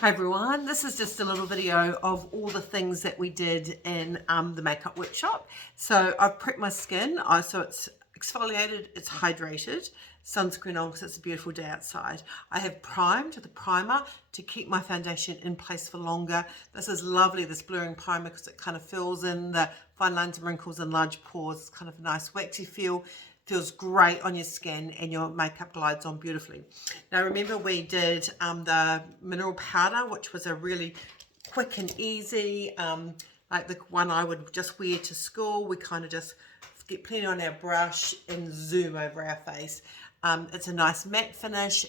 Hi everyone, this is just a little video of all the things that we did in the makeup workshop. So I've prepped my skin, so it's exfoliated, it's hydrated, sunscreen on because it's a beautiful day outside. I have primed with a primer to keep my foundation in place for longer. This is lovely, this blurring primer, because it kind of fills in the fine lines and wrinkles and large pores. It's kind of a nice waxy feel. Feels great on your skin and your makeup glides on beautifully. Now remember we did the mineral powder, which was a really quick and easy, like the one I would just wear to school. We kind of just get plenty on our brush and zoom over our face. It's a nice matte finish,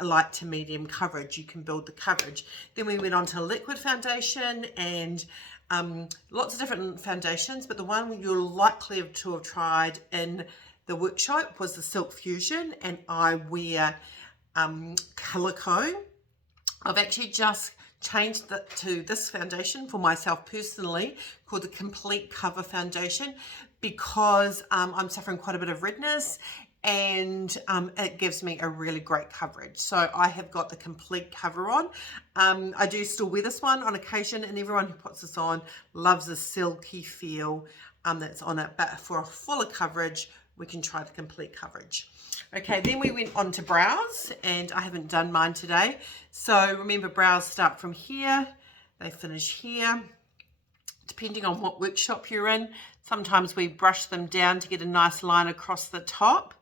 light to medium coverage. You can build the coverage. Then we went on to liquid foundation and lots of different foundations, but the one you're likely to have tried in the workshop was the Silk Fusion, and I wear Calico. I've actually just changed that to this foundation for myself personally, called the Complete Cover Foundation, because I'm suffering quite a bit of redness, and it gives me a really great coverage. So I have got the complete cover on. I do still wear this one on occasion, and everyone who puts this on loves the silky feel that's on it. But for a fuller coverage, we can try the complete coverage. Okay, then we went on to brows, and I haven't done mine today. So remember, brows start from here, they finish here. Depending on what workshop you're in, sometimes we brush them down to get a nice line across the top.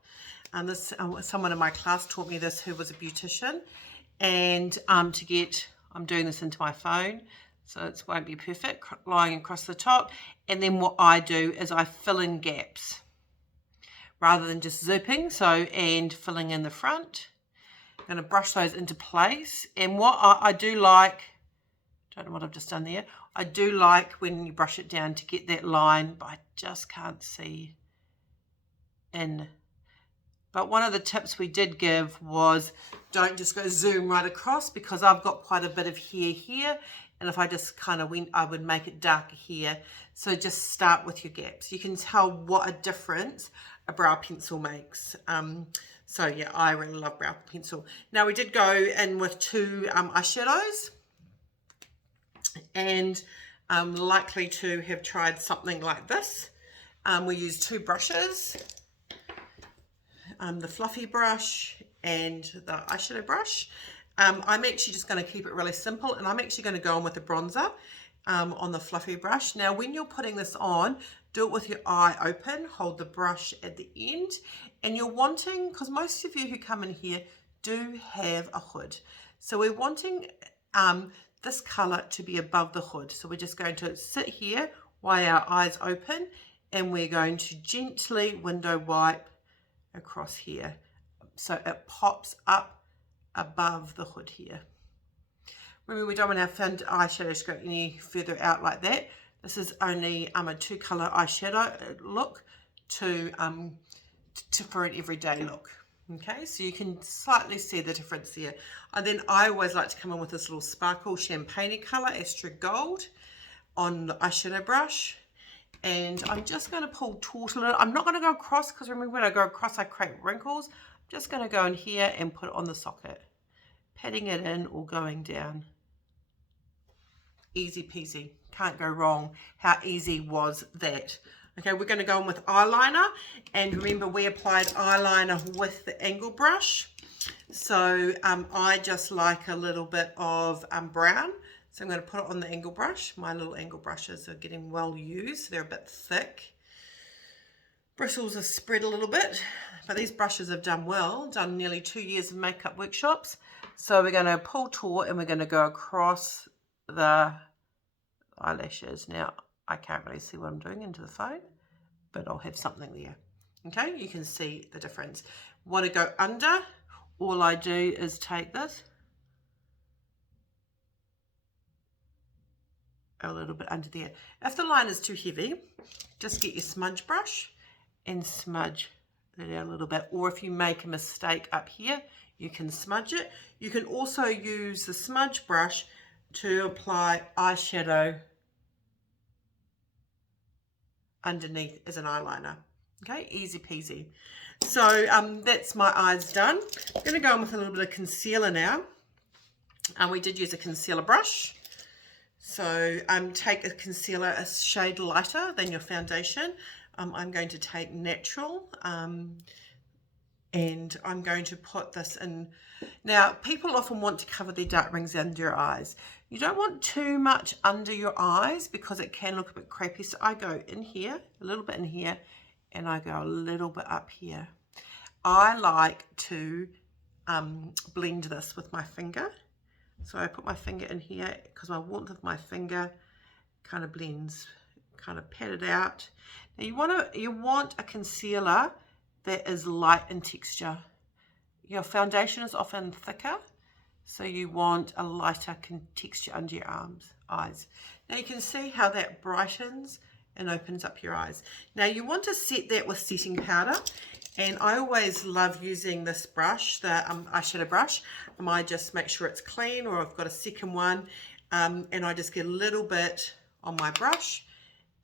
And someone in my class taught me this who was a beautician. And I'm doing this into my phone, so it won't be perfect, lying across the top. And then what I do is I fill in gaps rather than just zipping, and filling in the front. I'm going to brush those into place. And what I do like, don't know what I've just done there, I do like when you brush it down to get that line, but I just can't see in. But one of the tips we did give was don't just go zoom right across, because I've got quite a bit of hair here, and if I just kind of went, I would make it darker here. So just start with your gaps. You can tell what a difference a brow pencil makes. So yeah, I really love brow pencil. Now we did go in with two eyeshadows, and I'm likely to have tried something like this. We used two brushes, the fluffy brush and the eyeshadow brush. I'm actually just going to keep it really simple, and I'm actually going to go on with the bronzer on the fluffy brush. Now when you're putting this on, do it with your eye open, hold the brush at the end, and you're wanting, because most of you who come in here do have a hood, so we're wanting this color to be above the hood. So we're just going to sit here while our eyes open, and we're going to gently window wipe across here so it pops up above the hood here. Remember, we don't want our eyeshadow to go any further out like that. This is only a two color eyeshadow look for an everyday look. Okay, so you can slightly see the difference there. And then I always like to come in with this little sparkle champagne color, Astro Gold, on the eyeshadow brush. And I'm just going to pull taut a little. I'm not going to go across, because remember, when I go across I create wrinkles. I'm just going to go in here and put it on the socket, patting it in or going down. Easy peasy, can't go wrong. How easy was that? Okay, we're going to go in with eyeliner, and remember we applied eyeliner with the angle brush. So I just like a little bit of brown, so I'm going to put it on the angle brush. My little angle brushes are getting well used, they're a bit thick. Bristles are spread a little bit, but these brushes have done well, done nearly 2 years of makeup workshops. So we're going to pull taut, and we're going to go across the eyelashes. Now I can't really see what I'm doing into the phone, but I'll have something there. Okay, you can see the difference. Want to go under? All I do is take this a little bit under there. If the line is too heavy, just get your smudge brush and smudge it out a little bit. Or if you make a mistake up here, you can smudge it. You can also use the smudge brush to apply eyeshadow underneath as an eyeliner. Okay, easy peasy. So that's my eyes done. I'm going to go in with a little bit of concealer now. And we did use a concealer brush. So take a concealer a shade lighter than your foundation. I'm going to take Natural, and I'm going to put this in. Now, people often want to cover their dark rings under your eyes. You don't want too much under your eyes because it can look a bit crappy. So I go in here, a little bit in here, and I go a little bit up here. I like to blend this with my finger. So I put my finger in here because my warmth of my finger kind of blends, kind of pat it out. Now you want a concealer that is light in texture. Your foundation is often thicker, so you want a lighter texture under your eyes. Now you can see how that brightens and opens up your eyes. Now you want to set that with setting powder, and I always love using this brush, the eyeshadow brush. I just make sure it's clean, or I've got a second one, and I just get a little bit on my brush,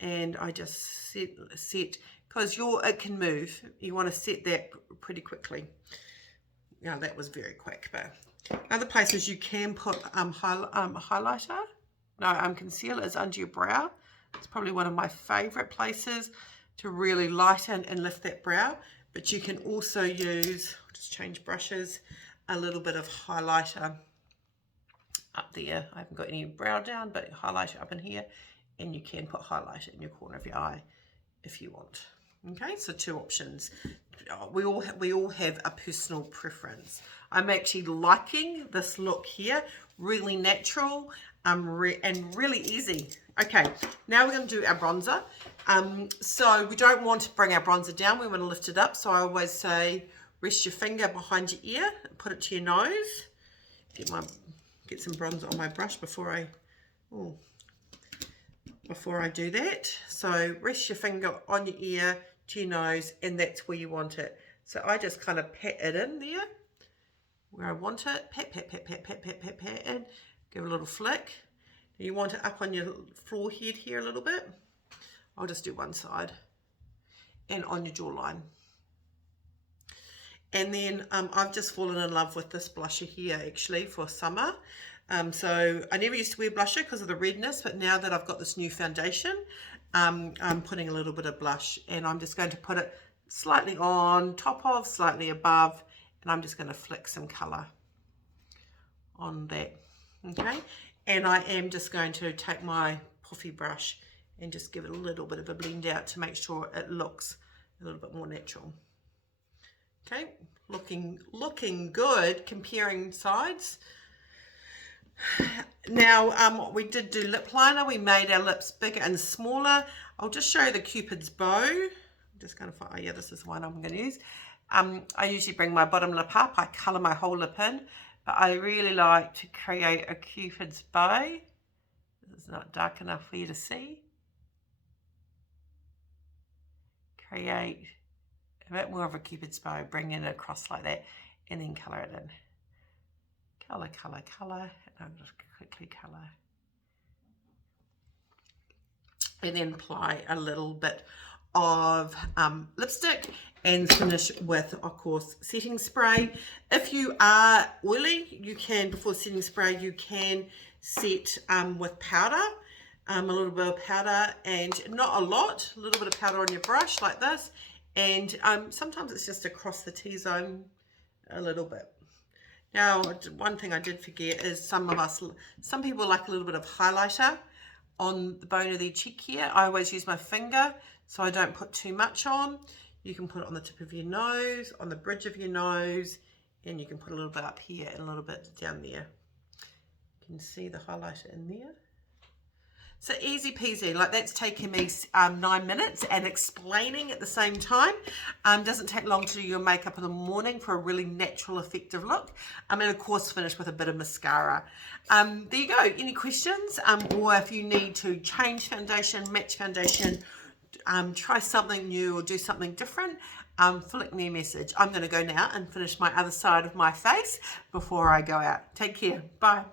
and I just set because it can move. You want to set that pretty quickly. Now that was very quick, but other places you can put highlighter. No, concealer is under your brow. It's probably one of my favorite places to really lighten and lift that brow. But you can also use, just change brushes, a little bit of highlighter up there. I haven't got any brow down, but highlighter up in here, and you can put highlighter in your corner of your eye if you want. Okay, so two options. We all have a personal preference. I'm actually liking this look here, really natural and really easy. Okay, now we're going to do our bronzer. So we don't want to bring our bronzer down, we want to lift it up. So I always say rest your finger behind your ear, put it to your nose. Get some bronzer on my brush before I do that. So rest your finger on your ear to your nose, and that's where you want it. So I just kind of pat it in there where I want it. Pat, pat, pat, pat, pat, pat, pat, pat, and give a little flick. You want it up on your forehead here a little bit. I'll just do one side, and on your jawline. And then I've just fallen in love with this blusher here actually for summer. So I never used to wear blusher because of the redness, but now that I've got this new foundation, I'm putting a little bit of blush, and I'm just going to put it slightly on top of, slightly above, and I'm just going to flick some colour on that. Okay, and I am just going to take my puffy brush and just give it a little bit of a blend out to make sure it looks a little bit more natural. Okay, looking good. Comparing sides. Now we did do lip liner. We made our lips bigger and smaller. I'll just show you the Cupid's bow. I'm just going to find, oh yeah, this is the one I'm going to use. I usually bring my bottom lip up. I colour my whole lip in, but I really like to create a Cupid's bow. It's not dark enough for you to see. Create a bit more of a Cupid's bow, bring it across like that, and then colour it in. Colour, colour, colour, and I'll just quickly colour. And then apply a little bit of lipstick and finish with, of course, setting spray. If you are oily, you can, before setting spray, you can set with powder, a little bit of powder, and not a lot, a little bit of powder on your brush like this. And sometimes it's just across the T-zone a little bit. Now, one thing I did forget is some people like a little bit of highlighter on the bone of their cheek here. I always use my finger so I don't put too much on. You can put it on the tip of your nose, on the bridge of your nose, and you can put a little bit up here and a little bit down there. You can see the highlighter in there. So easy peasy, like that's taken me 9 minutes and explaining at the same time. Doesn't take long to do your makeup in the morning for a really natural, effective look. And of course finish with a bit of mascara. There you go. Any questions? Or if you need to change foundation, match foundation, try something new or do something different, flick me a message. I'm going to go now and finish my other side of my face before I go out. Take care. Bye.